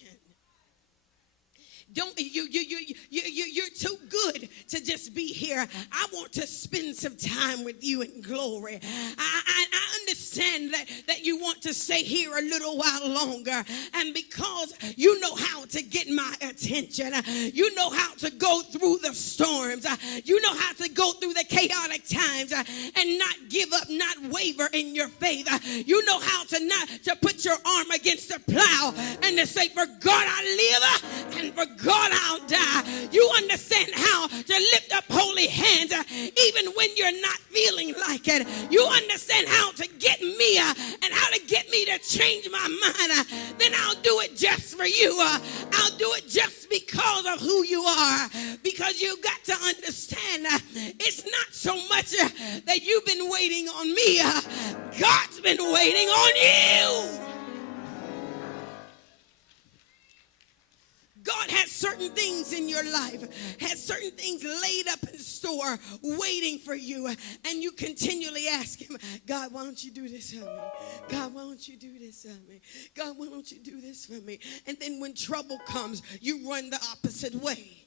attention. You're too good to just be here. I want to spend some time with you in glory. I understand that you want to stay here a little while longer, and because you know how to get my attention, you know how to go through the storms, you know how to go through the chaotic times and not give up, not waver in your faith. You know how to put your arm against the plow and to say, for God I live and for God I'll die. You understand how to lift up holy hands even when you're not feeling like it. You understand how to get me and how to get me to change my mind. Then I'll do it just for you. I'll do it just because of who you are. Because you got to understand it's not so much that you've been waiting on me. God's been waiting on you. God has certain things in your life, has certain things laid up in store, waiting for you. And you continually ask him, God, why don't you do this for me? God, why don't you do this for me? God, why don't you do this for me? And then when trouble comes, you run the opposite way.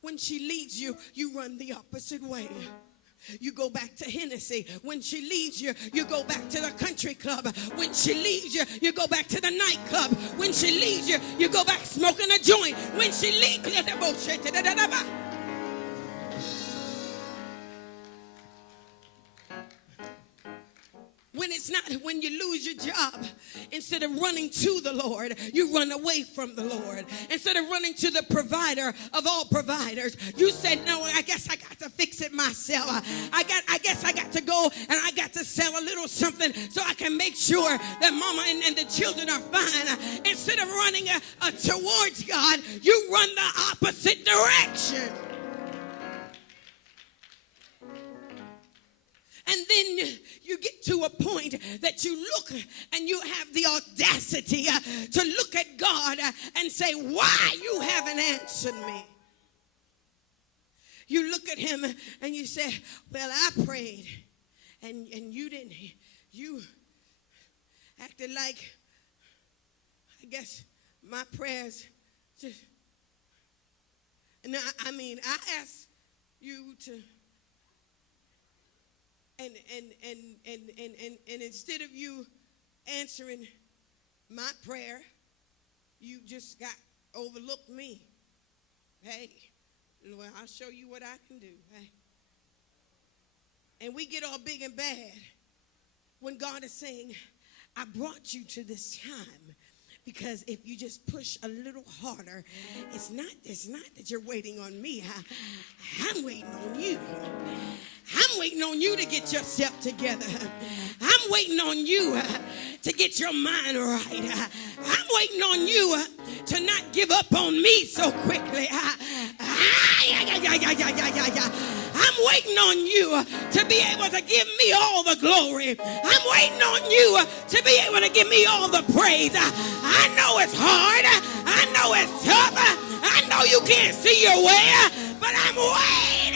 When she leads you, you run the opposite way. You go back to Hennessy. When she leaves you, you go back to the country club. When she leaves you, you go back to the nightclub. When she leaves you, you go back smoking a joint. When she leaves you, when you lose your job, instead of running to the Lord, you run away from the Lord. Instead of running to the provider of all providers, you said, no, I guess I got to fix it myself. I guess I got to go and I got to sell a little something so I can make sure that mama and the children are fine. Instead of running towards God, you run the opposite direction. And then you get to a point that you look and you have the audacity to look at God and say, why you haven't answered me? You look at him and you say, well, I prayed and you didn't. You acted like, I guess, my prayers just, and I asked you to, and instead of you answering my prayer, you just got overlooked me. Hey, well, I'll show you what I can do. Hey. And we get all big and bad when God is saying, I brought you to this time because if you just push a little harder, it's not that you're waiting on me. I'm waiting on you. I'm waiting on you to get yourself together. I'm waiting on you to get your mind right. I'm waiting on you to not give up on me so quickly. I'm waiting on you to be able to give me all the glory. I'm waiting on you to be able to give me all the praise. I know it's hard. I know it's tough. I know you can't see your way, but I'm waiting